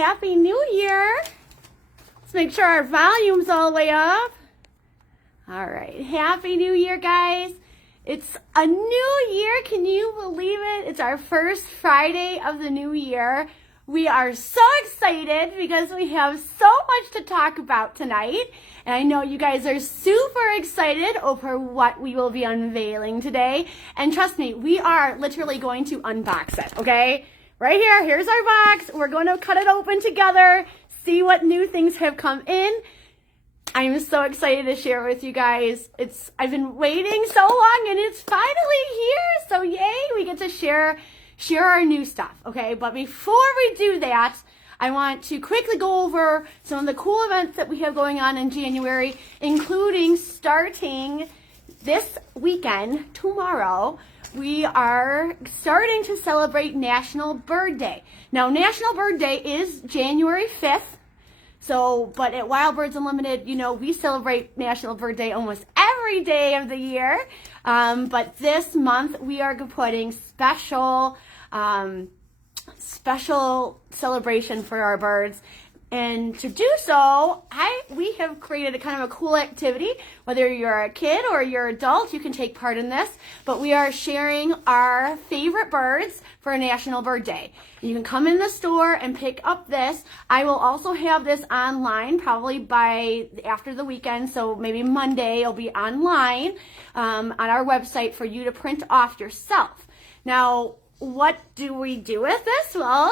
Happy New Year. Let's make sure our volume's all the way up. All right. Happy New Year, guys. It's a new year. Can you believe it? It's our first Friday of the new year. We are so excited because we have so much to talk about tonight. And I know you guys are super excited over what we will be unveiling today. And trust me, we are literally going to unbox it, okay? Right here, here's our box. We're going to cut it open together, see what new things have come in. I'm so excited to share with you guys. I've been waiting so long and it's finally here. So yay, we get to share our new stuff, okay? But before we do that, I want to quickly go over some of the cool events that we have going on in January, including starting this weekend, tomorrow, we are starting to celebrate National Bird Day. Now, National Bird Day is January 5th. So, but at Wild Birds Unlimited, you know, we celebrate National Bird Day almost every day of the year. But this month we are putting special celebration for our birds. And to do so, we have created a kind of a cool activity. Whether you're a kid or you're an adult, you can take part in this. But we are sharing our favorite birds for National Bird Day. You can come in the store and pick up this. I will also have this online probably after the weekend. So maybe Monday it'll be online on our website for you to print off yourself. Now, what do we do with this? Well,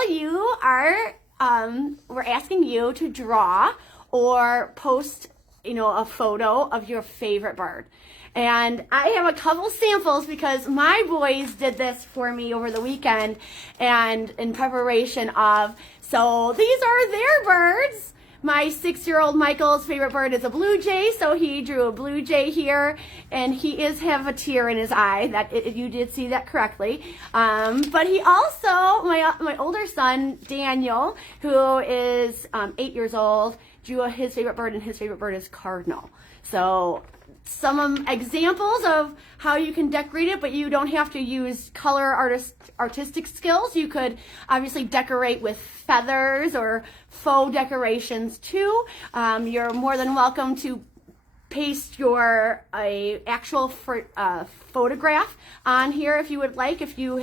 we're asking you to draw or post, a photo of your favorite bird. And I have a couple samples because my boys did this for me over the weekend and in preparation of, so these are their birds. My 6-year-old Michael's favorite bird is a blue jay, so he drew a blue jay here, and he have a tear in his eye. You did see that correctly. But he also, my older son Daniel, who is 8 years old, drew his favorite bird, and his favorite bird is cardinal. So some examples of how you can decorate it, but you don't have to use artistic skills. You could obviously decorate with feathers or faux decorations too. You're more than welcome to paste your actual photograph on here if you would like. If you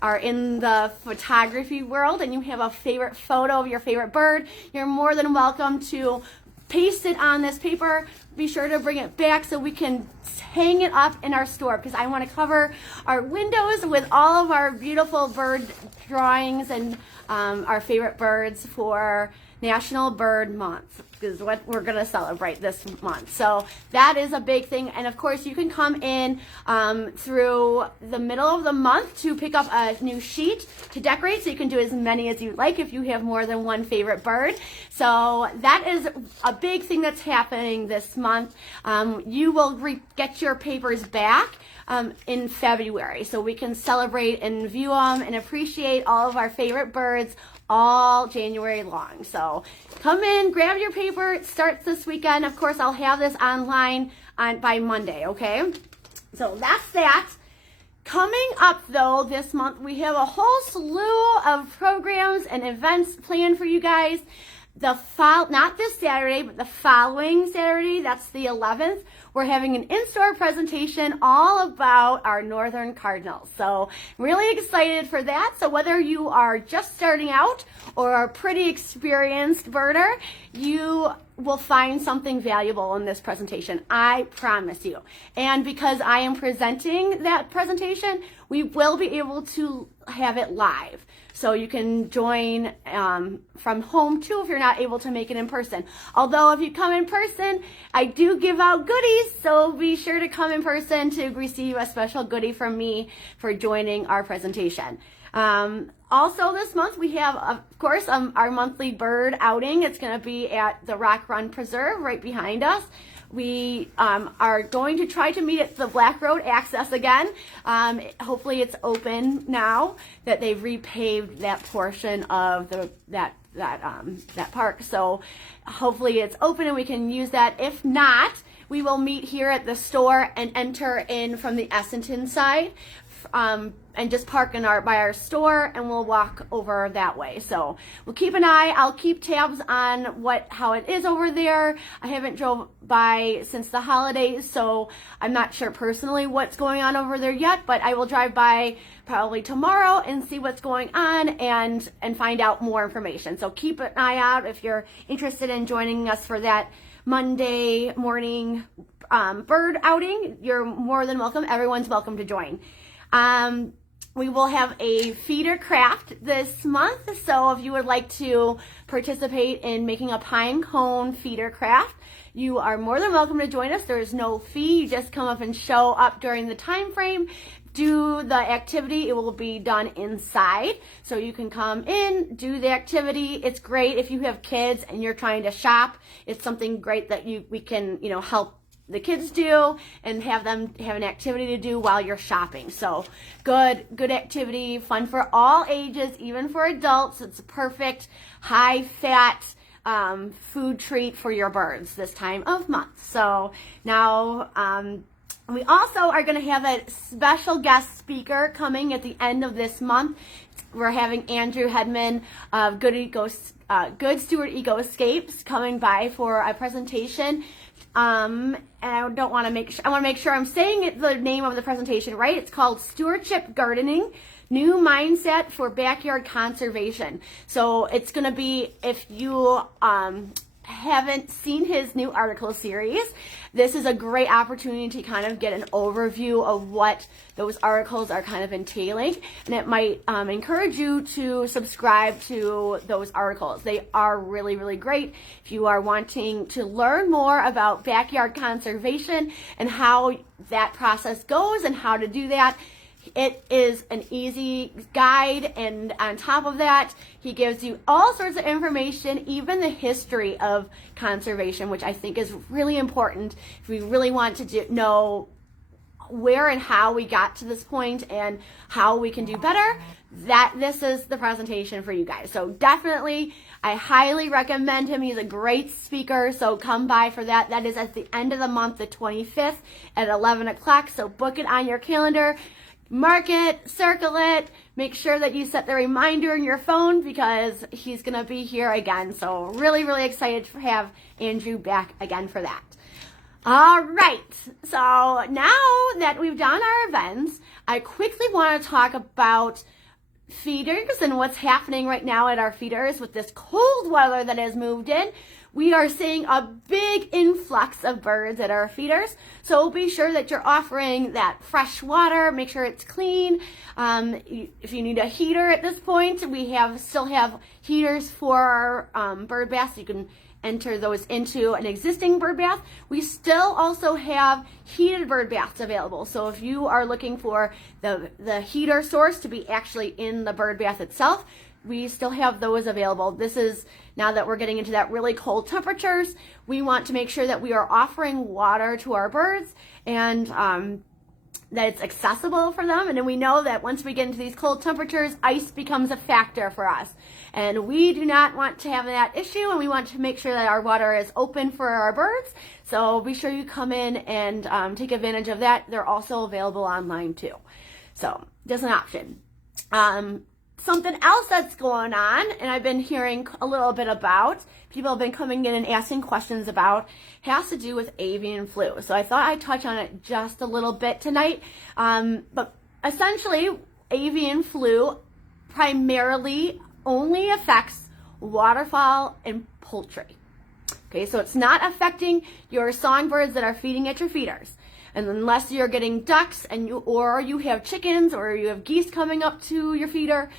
are in the photography world and you have a favorite photo of your favorite bird, you're more than welcome to paste it on this paper. Be sure to bring it back so we can hang it up in our store, because I want to cover our windows with all of our beautiful bird drawings and our favorite birds for National Bird Month, is what we're going to celebrate this month. So that is a big thing. And of course, you can come in through the middle of the month to pick up a new sheet to decorate. So you can do as many as you like if you have more than one favorite bird. So that is a big thing that's happening this month. You will get your papers back in February, so we can celebrate and view them and appreciate all of our favorite birds all January long. So come in, grab your paper. It starts this weekend. Of course, I'll have this online by Monday, okay? So that's that. Coming up, though, this month, we have a whole slew of programs and events planned for you guys. Not this Saturday, but the following Saturday, that's the 11th, we're having an in-store presentation all about our northern cardinals. So really excited for that. So whether you are just starting out or a pretty experienced birder, you will find something valuable in this presentation. I promise you. And because I am presenting that presentation, we will be able to have it live. So you can join from home too if you're not able to make it in person. Although if you come in person, I do give out goodies, so be sure to come in person to receive a special goodie from me for joining our presentation. Also this month we have, of course, our monthly bird outing. It's going to be at the Rock Run Preserve right behind us. We are going to try to meet at the Black Road Access again. Hopefully it's open now that they've repaved that portion of that park. So hopefully it's open and we can use that. If not, we will meet here at the store and enter in from the Essenton side and just park by our store, and we'll walk over that way. So we'll keep an eye. I'll keep tabs on how it is over there. I haven't drove by since the holidays, so I'm not sure personally what's going on over there yet, but I will drive by probably tomorrow and see what's going on and find out more information. So keep an eye out if you're interested in joining us for that Monday morning bird outing. You're more than welcome. Everyone's welcome to join. We will have a feeder craft this month, so if you would like to participate in making a pine cone feeder craft, you are more than welcome to join us. There is no fee. You just come up and show up during the time frame, do the activity. It will be done inside, so you can come in, do the activity. It's great if you have kids and you're trying to shop. It's something great that we can help the kids do and have them have an activity to do while you're shopping. So good activity, fun for all ages, even for adults. It's a perfect high fat food treat for your birds this time of month. So now we also are going to have a special guest speaker coming at the end of this month. We're having Andrew Hedman of Good Steward Eco Escapes coming by for a presentation. And I want to make sure I'm saying the name of the presentation right. It's called Stewardship Gardening, New Mindset for Backyard Conservation. So it's going to be, if you haven't seen his new article series, this is a great opportunity to kind of get an overview of what those articles are kind of entailing, and it might encourage you to subscribe to those articles. They are really, really great if you are wanting to learn more about backyard conservation and how that process goes and how to do that. It is an easy guide, and on top of that, he gives you all sorts of information, even the history of conservation, which I think is really important if we really want to know where and how we got to this point and how we can do better. This is the presentation for you guys. So definitely, I highly recommend him. He's a great speaker, so come by for that. That is at the end of the month, the 25th at 11 o'clock, so book it on your calendar. Mark it, circle it, make sure that you set the reminder in your phone because he's going to be here again. So really, really excited to have Andrew back again for that. All right, so now that we've done our events, I quickly want to talk about feeders and what's happening right now at our feeders with this cold weather that has moved in. We are seeing a big influx of birds at our feeders, so be sure that you're offering that fresh water. Make sure it's clean. If you need a heater at this point, we still have heaters for our bird baths. You can enter those into an existing bird bath. We still also have heated bird baths available, so if you are looking for the heater source to be actually in the bird bath itself, we still have those available. This is, now that we're getting into that really cold temperatures, we want to make sure that we are offering water to our birds and that it's accessible for them. And then we know that once we get into these cold temperatures, ice becomes a factor for us. And we do not want to have that issue, and we want to make sure that our water is open for our birds. So be sure you come in and take advantage of that. They're also available online too. So just an option. Something else that's going on, and I've been hearing a little bit about, people have been coming in and asking questions about, has to do with avian flu. So I thought I'd touch on it just a little bit tonight. But essentially, avian flu primarily only affects waterfowl and poultry. Okay, so it's not affecting your songbirds that are feeding at your feeders. And unless you're getting ducks or you have chickens or you have geese coming up to your feeder,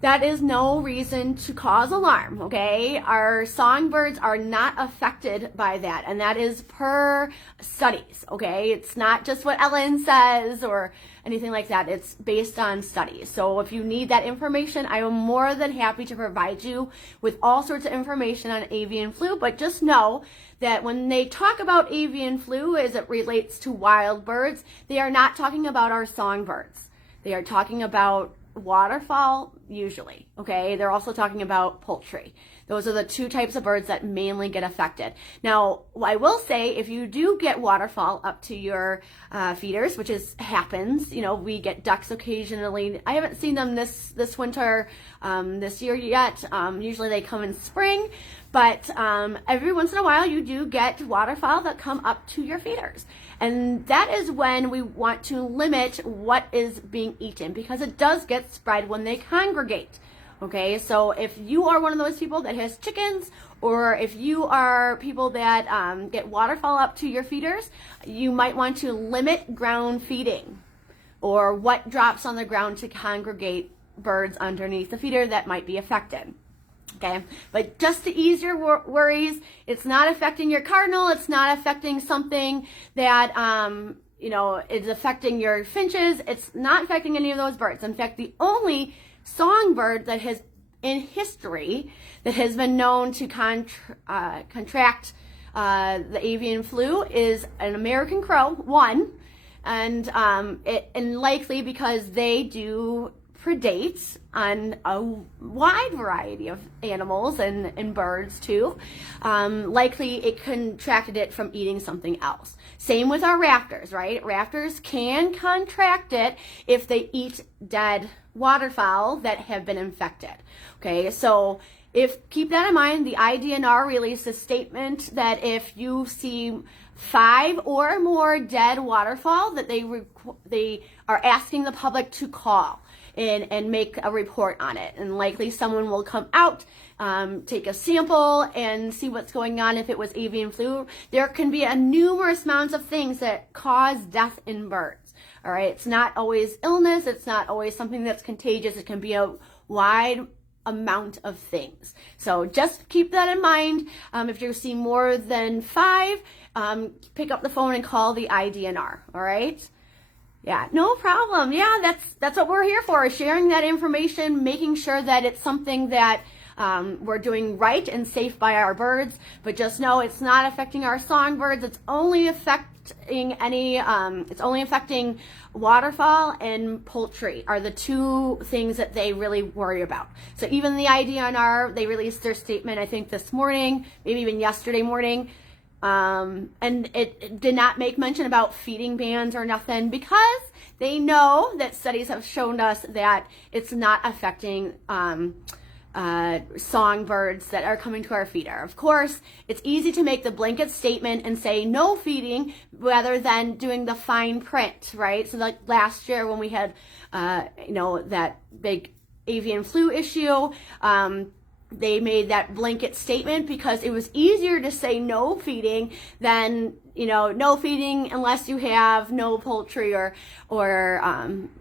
that is no reason to cause alarm, okay? Our songbirds are not affected by that, and that is per studies, okay? It's not just what Ellen says or anything like that. It's based on studies. So if you need that information, I am more than happy to provide you with all sorts of information on avian flu, but just know that when they talk about avian flu as it relates to wild birds, they are not talking about our songbirds. They are talking about waterfowl, usually, okay? They're also talking about poultry. Those are the two types of birds that mainly get affected. Now, I will say, if you do get waterfowl up to your feeders, which happens, we get ducks occasionally. I haven't seen them this winter, this year yet. Usually they come in spring, but every once in a while you do get waterfowl that come up to your feeders. And that is when we want to limit what is being eaten, because it does get spread when they congregate. Okay, so if you are one of those people that has chickens, or if you are people that get waterfowl up to your feeders, you might want to limit ground feeding, or what drops on the ground to congregate birds underneath the feeder that might be affected. Okay, but just to ease your worries, it's not affecting your cardinal. It's not affecting something that is affecting your finches. It's not affecting any of those birds. In fact, the only songbird that has in history that has been known to contract the avian flu is an American crow, one, and likely because they do predate on a wide variety of animals and birds too. Likely it contracted it from eating something else. Same with our raptors, right? Raptors can contract it if they eat dead waterfowl that have been infected. Okay, so keep that in mind. The IDNR released a statement that if you see 5 or more dead waterfowl, that they are asking the public to call and make a report on it. And likely someone will come out, take a sample and see what's going on. If it was avian flu, there can be numerous amounts of things that cause death in birds. All right, it's not always illness. It's not always something that's contagious. It can be a wide amount of things. So just keep that in mind. If you see more than 5, pick up the phone and call the IDNR. All right. Yeah, no problem. Yeah, that's what we're here for, is sharing that information, making sure that it's something that we're doing right and safe by our birds. But just know it's not affecting our songbirds. It's only affecting waterfowl and poultry are the two things that they really worry about. So even the IDNR, they released their statement, I think this morning, maybe even yesterday morning. And it did not make mention about feeding bans or nothing, because they know that studies have shown us that it's not affecting songbirds that are coming to our feeder. Of course, it's easy to make the blanket statement and say no feeding rather than doing the fine print, right? So like last year when we had, that big avian flu issue, they made that blanket statement because it was easier to say no feeding than, no feeding unless you have no poultry or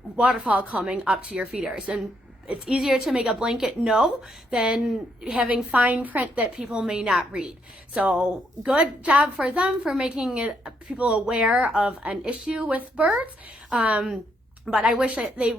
waterfowl coming up to your feeders. And it's easier to make a blanket no than having fine print that people may not read. So good job for them for making people aware of an issue with birds. But I wish that they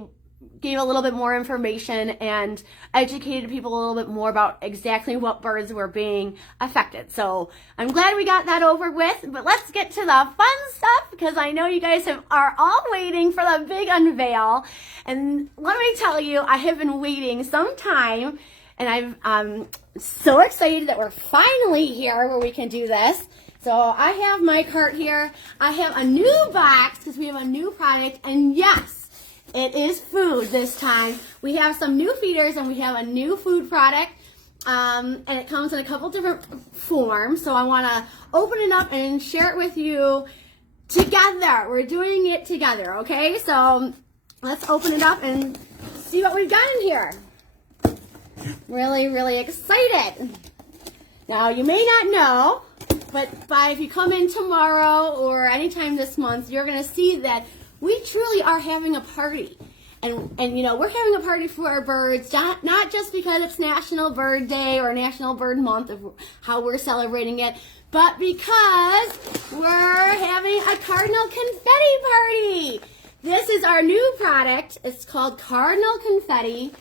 gave a little bit more information and educated people a little bit more about exactly what birds were being affected. So I'm glad we got that over with, but let's get to the fun stuff, because I know you guys are all waiting for the big unveil. And let me tell you, I have been waiting some time, and I'm so excited that we're finally here where we can do this. So I have my cart here. I have a new box because we have a new product, and yes, it is food this time. We have some new feeders and we have a new food product, and it comes in a couple different forms. So I want to open it up and share it with you together. We're doing it together, okay? So let's open it up and see what we've got in here. Really, really excited. Now, you may not know, but if you come in tomorrow or anytime this month, you're going to see that we truly are having a party. And we're having a party for our birds, not just because it's National Bird Day or National Bird Month of how we're celebrating it, but because we're having a Cardinal Confetti party. This is our new product. It's called Cardinal Confetti,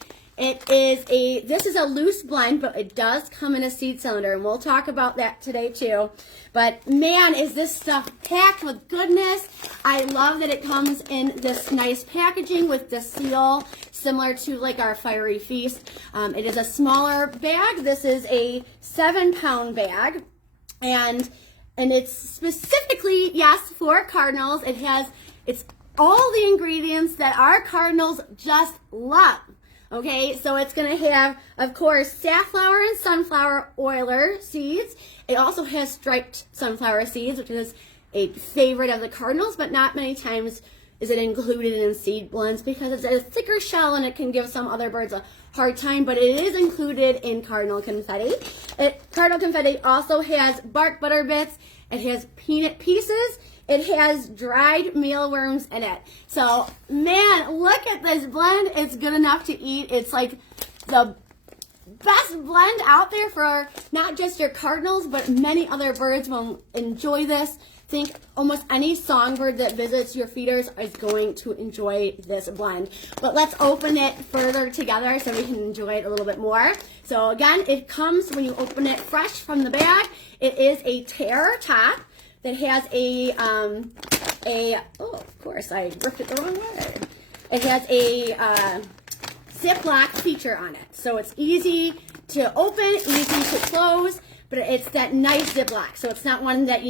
This is a loose blend, but it does come in a seed cylinder, and we'll talk about that today too. But man, is this stuff packed with goodness. I love that it comes in this nice packaging with the seal, similar to like our Fiery Feast. It is a smaller bag. This is a 7-pound bag, and it's specifically, yes, for cardinals. It's all the ingredients that our cardinals just love. Okay, so it's going to have, of course, safflower and sunflower oiler seeds. It also has striped sunflower seeds, which is a favorite of the cardinals, but not many times is it included in seed blends because it's a thicker shell and it can give some other birds a hard time, but it is included in cardinal confetti. Cardinal confetti also has bark butter bits. It has peanut pieces. It has dried mealworms in it. So, man, look at this blend. It's good enough to eat. It's like the best blend out there for not just your cardinals, but many other birds will enjoy this. I think almost any songbird that visits your feeders is going to enjoy this blend. But let's open it further together so we can enjoy it a little bit more. So again, it comes when you open it fresh from the bag. It is a tear top that has oh, of course, I ripped it the wrong way. It has a Ziploc feature on it. So it's easy to open, easy to close, but it's that nice Ziploc. So it's not one that,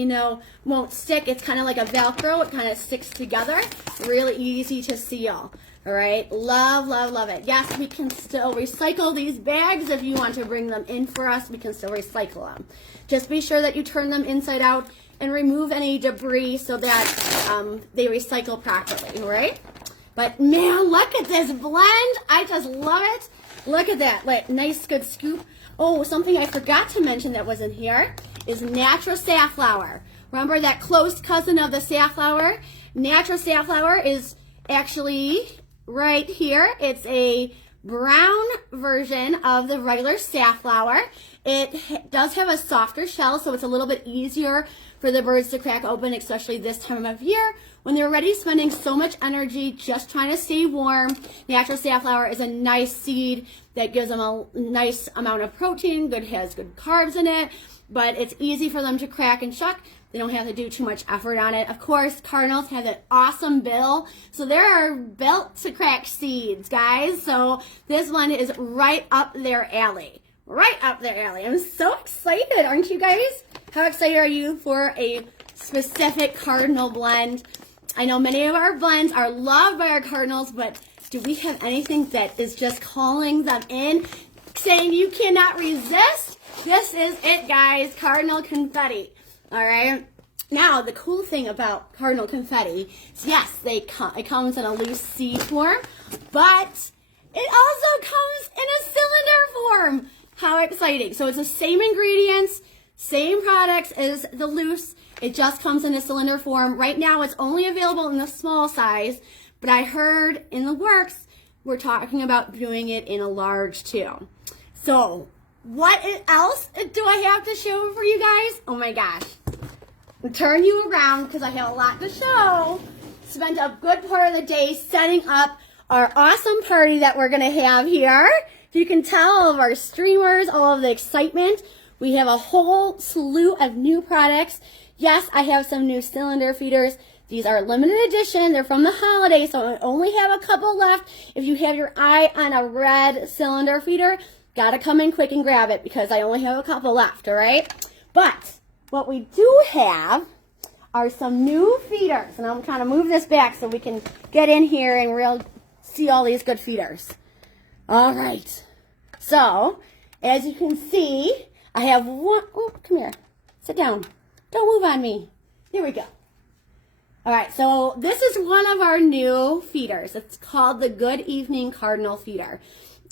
won't stick. It's kind of like a Velcro. It kind of sticks together. Really easy to seal. All right. Love, love, love it. Yes, we can still recycle these bags. If you want to bring them in for us, we can still recycle them. Just be sure that you turn them inside out and remove any debris so that they recycle properly, right? But man, look at this blend. I just love it. Look at that, like nice good scoop. Oh, something I forgot to mention that was in here is natural safflower. Remember that close cousin of the safflower? Natural safflower is actually right here. It's a brown version of the regular safflower. It does have a softer shell, so it's a little bit easier for the birds to crack open, especially this time of year when they're already spending so much energy just trying to stay warm. Natural safflower is a nice seed that gives them a nice amount of protein, has good carbs in it, but it's easy for them to crack and shuck. They don't have to do too much effort on it. Of course, cardinals have an awesome bill, so there are built to crack seeds, guys. So this one is right up their alley. Right up their alley. I'm so excited, aren't you guys? How excited are you for a specific cardinal blend? I know many of our blends are loved by our cardinals, but do we have anything that is just calling them in, saying you cannot resist? This is it, guys. Cardinal confetti. All right. Now, the cool thing about cardinal confetti is, yes, it comes in a loose seed form, but it also comes in a cylinder form. How exciting. So it's the same ingredients, same products as the loose. It just comes in a cylinder form. Right now, it's only available in the small size, but I heard in the works, we're talking about doing it in a large too. So what else do I have to show for you guys? Oh my gosh. I'll turn you around because I have a lot to show. Spent a good part of the day setting up our awesome party that we're going to have here. You can tell all of our streamers, all of the excitement. We have a whole slew of new products. Yes, I have some new cylinder feeders. These are limited edition. They're from the holidays, so I only have a couple left. If you have your eye on a red cylinder feeder, gotta come in quick and grab it because I only have a couple left, all right? But what we do have are some new feeders, and I'm trying to move this back so we can get in here and see all these good feeders. All right, so as you can see, I have one. Oh, come here. Sit down. Don't move on me. There we go. All right, so this is one of our new feeders. It's called the Good Evening Cardinal Feeder.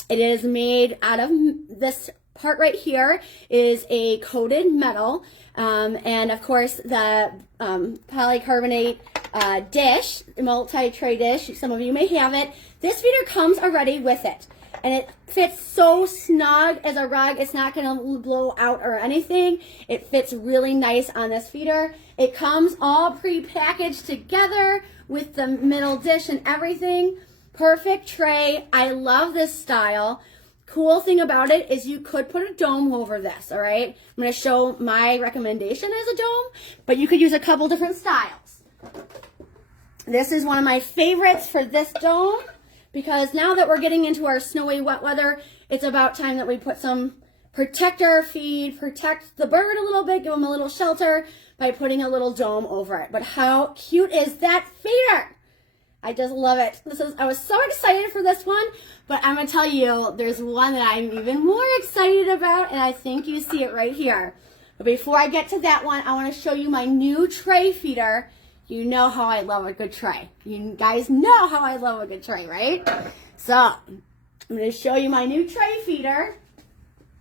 It is made out of this part right here is a coated metal, and of course the polycarbonate dish, multi-tray dish. Some of you may have it. This feeder comes already with it. And it fits so snug as a rug. It's not going to blow out or anything. It fits really nice on this feeder. It comes all pre-packaged together with the middle dish and everything. Perfect tray. I love this style. Cool thing about it is you could put a dome over this, all right? I'm going to show my recommendation as a dome, but you could use a couple different styles. This is one of my favorites for this dome because now that we're getting into our snowy wet weather, it's about time that we put some protect our feed, protect the bird a little bit, give them a little shelter by putting a little dome over it. But how cute is that feeder? I just love it. I was so excited for this one, but I'm going to tell you, there's one that I'm even more excited about, and I think you see it right here. But before I get to that one, I want to show you my new tray feeder. You know how I love a good tray. You guys know how I love a good tray, right? So, I'm going to show you my new tray feeder.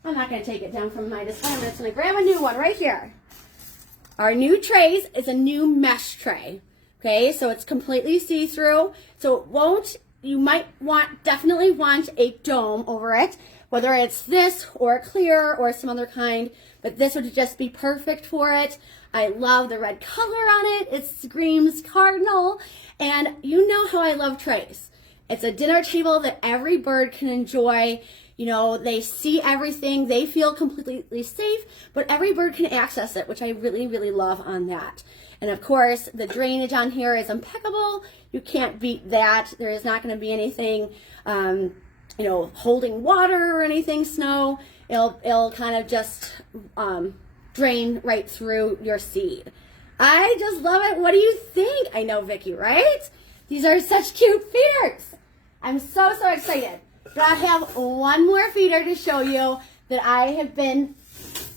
I'm not going to take it down from my display. I'm just going to grab a new one right here. Our new trays is a new mesh tray. Okay, so it's completely see-through. So it won't, you might definitely want a dome over it, whether it's this or clear or some other kind, but this would just be perfect for it. I love the red color on it. It screams cardinal, and you know how I love trays. It's a dinner table that every bird can enjoy. You know, they see everything, they feel completely safe, but every bird can access it, which I really, really love on that. And of course, the drainage on here is impeccable. You can't beat that. There is not going to be anything, you know, holding water or anything, snow. It'll kind of just drain right through your seed. I just love it. What do you think? I know, Vicki, right? These are such cute feeders. I'm so, so excited. But I have one more feeder to show you that I have been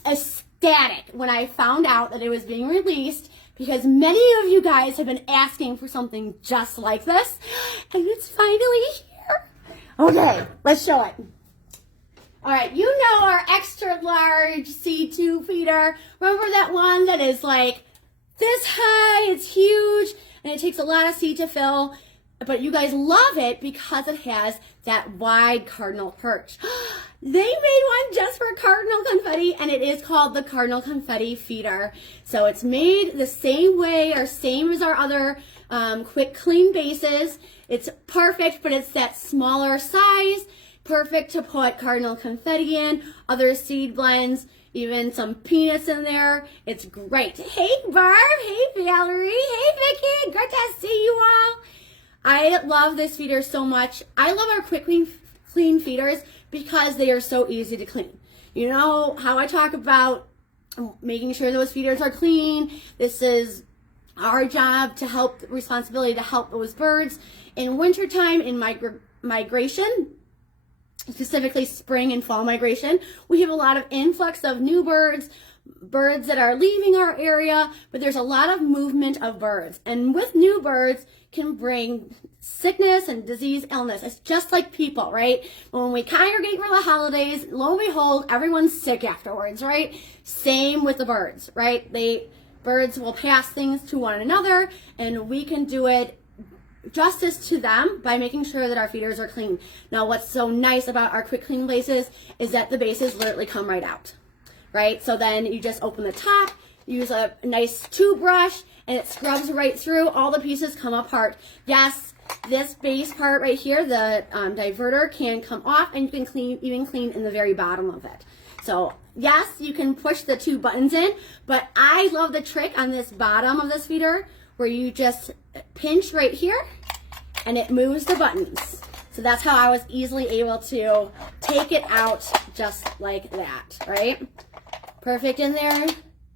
ecstatic when I found out that it was being released, because many of you guys have been asking for something just like this, and it's finally here. Okay, let's show it. All right, you know our extra large C2 feeder. Remember that one that is like this high, it's huge, and it takes a lot of seed to fill, but you guys love it because it has that wide cardinal perch. They made one just for cardinal confetti, and it is called the cardinal confetti feeder. So it's made the same way or same as our other quick clean bases. It's perfect, but it's that smaller size, perfect to put cardinal confetti in, other seed blends, even some peanuts in there. It's great. Hey Barb, hey Valerie, hey Vicki, good to see you all. I love this feeder so much. I love our quick clean feeders because they are so easy to clean. You know how I talk about making sure those feeders are clean. This is our job to help, responsibility to help those birds. In wintertime, in migration, specifically spring and fall migration, we have a lot of influx of new birds that are leaving our area, but there's a lot of movement of birds. And with new birds can bring sickness and disease, illness. It's just like people, right? When we congregate for the holidays, lo and behold, everyone's sick afterwards, right? Same with the birds, right? Birds will pass things to one another, and we can do it justice to them by making sure that our feeders are clean. Now, what's so nice about our quick clean bases is that the bases literally come right out, right? So then you just open the top, use a nice toothbrush, and it scrubs right through. All the pieces come apart. Yes, this base part right here, the diverter, can come off, and you can even clean in the very bottom of it. So yes, you can push the two buttons in, but I love the trick on this bottom of this feeder where you just pinch right here and it moves the buttons. So that's how I was easily able to take it out just like that, right? Perfect in there,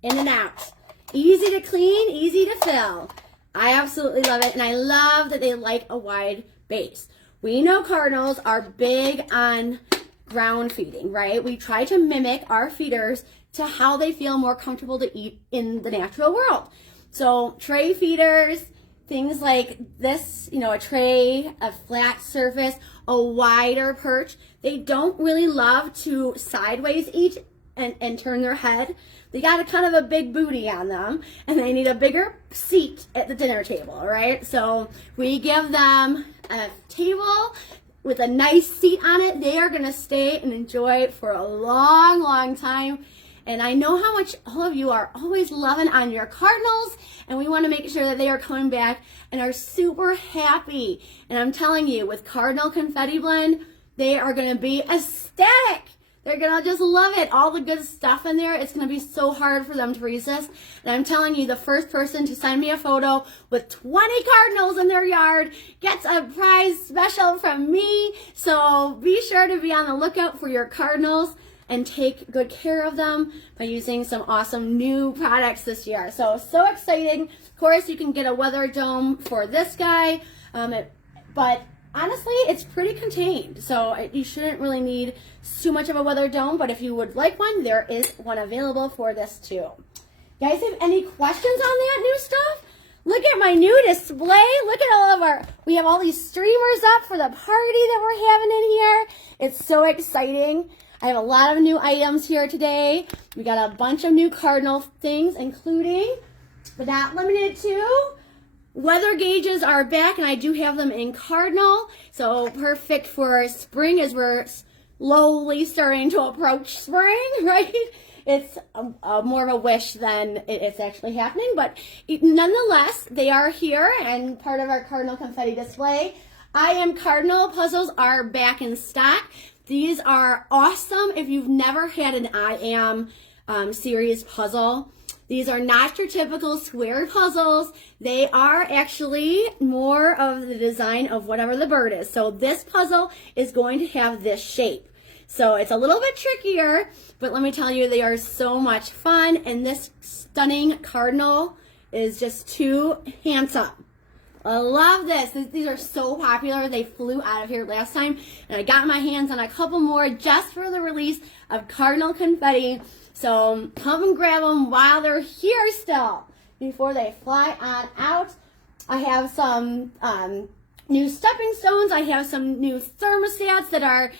in and out. Easy to clean, easy to fill. I absolutely love it, and I love that they like a wide base. We know cardinals are big on ground feeding, right? We try to mimic our feeders to how they feel more comfortable to eat in the natural world. So tray feeders, things like this, you know, a tray, a flat surface, a wider perch, they don't really love to sideways eat and turn their head. They got a kind of a big booty on them, and they need a bigger seat at the dinner table, right? So we give them a table with a nice seat on it. They are gonna stay and enjoy it for a long, long time. And I know how much all of you are always loving on your cardinals, and we want to make sure that they are coming back and are super happy. And I'm telling you, with Cardinal Confetti Blend, they are going to be ecstatic. They're going to just love it. All the good stuff in there, it's going to be so hard for them to resist. And I'm telling you, the first person to send me a photo with 20 cardinals in their yard gets a prize special from me. So be sure to be on the lookout for your cardinals and take good care of them by using some awesome new products this year. So exciting. Of course, you can get a weather dome for this guy, but honestly, it's pretty contained, so you shouldn't really need too much of a weather dome, but if you would like one, there is one available for this too. You guys have any questions on that new stuff? Look at my new display. Look at all of we have all these streamers up for the party that we're having in here. It's so exciting. I have a lot of new items here today. We got a bunch of new cardinal things, including, but not limited to, weather gauges are back, and I do have them in cardinal, so perfect for spring as we're slowly starting to approach spring, right? It's more of a wish than it's actually happening, but nonetheless, they are here and part of our cardinal confetti display. I Am Cardinal puzzles are back in stock. These are awesome if you've never had an I Am series puzzle. These are not your typical square puzzles. They are actually more of the design of whatever the bird is. So this puzzle is going to have this shape. So it's a little bit trickier, but let me tell you, they are so much fun. And this stunning cardinal is just too handsome. I love this. These are so popular. They flew out of here last time, and I got my hands on a couple more just for the release of Cardinal Confetti. So come and grab them while they're here still, before they fly on out. I have some new stepping stones. I have some new thermostats that are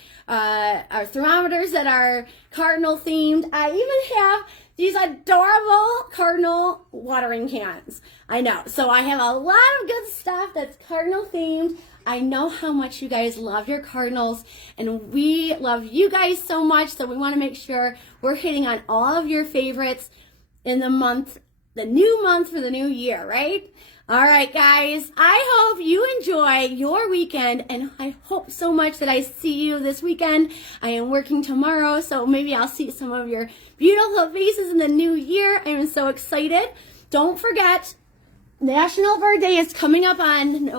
thermometers that are cardinal themed. I even have these adorable cardinal watering cans. I know. So I have a lot of good stuff that's cardinal themed. I know how much you guys love your cardinals, and we love you guys so much, so we want to make sure we're hitting on all of your favorites in the new month for the new year, right? All right, guys, I hope you enjoy your weekend, and I hope so much that I see you this weekend. I am working tomorrow, so maybe I'll see some of your beautiful faces in the new year. I am so excited. Don't forget, National Bird Day is coming up on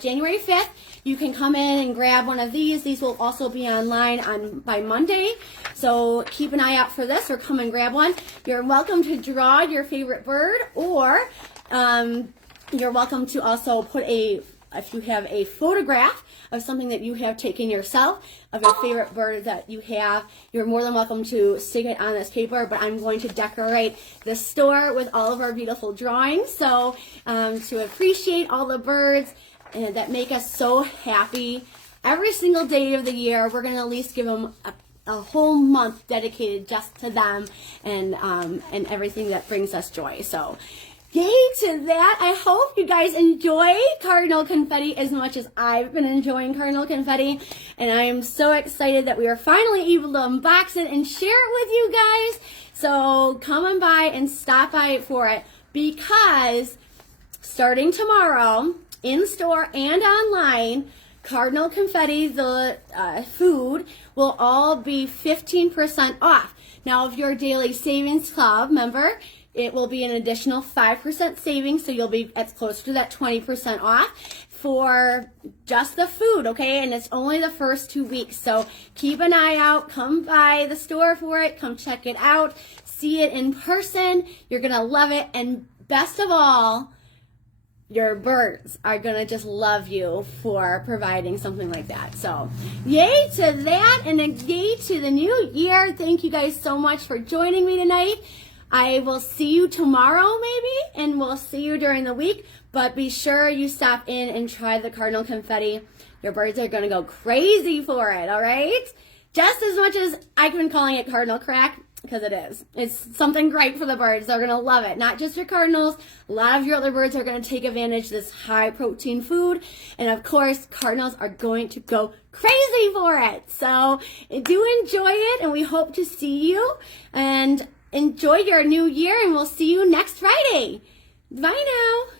January 5th. You can come in and grab one of these. These will also be online by Monday. So keep an eye out for this, or come and grab one. You're welcome to draw your favorite bird, or you're welcome to also put if you have a photograph of something that you have taken yourself, of your favorite bird that you have, you're more than welcome to stick it on this paper. But I'm going to decorate the store with all of our beautiful drawings. So to appreciate all the birds that make us so happy every single day of the year, we're going to at least give them a whole month dedicated just to them and everything that brings us joy. So yay to that. I hope you guys enjoy Cardinal Confetti as much as I've been enjoying Cardinal Confetti. And I am so excited that we are finally able to unbox it and share it with you guys. So come on by and stop by for it, because starting tomorrow, in store and online, Cardinal Confetti, the food, will all be 15% off. Now, if you're a Daily Savings Club member, it will be an additional 5% savings, so you'll be as close to that 20% off for just the food, okay? And it's only the first 2 weeks, so keep an eye out. Come by the store for it. Come check it out. See it in person. You're going to love it. And best of all, your birds are going to just love you for providing something like that. So yay to that, and a yay to the new year. Thank you guys so much for joining me tonight. I will see you tomorrow maybe, and we'll see you during the week. But be sure you stop in and try the Cardinal Confetti. Your birds are going to go crazy for it, all right? Just as much as I've been calling it Cardinal Crack, because it is. It's something great for the birds. They're going to love it. Not just your cardinals. A lot of your other birds are going to take advantage of this high protein food. And of course, cardinals are going to go crazy for it. So do enjoy it, and we hope to see you. And enjoy your new year, and we'll see you next Friday. Bye now.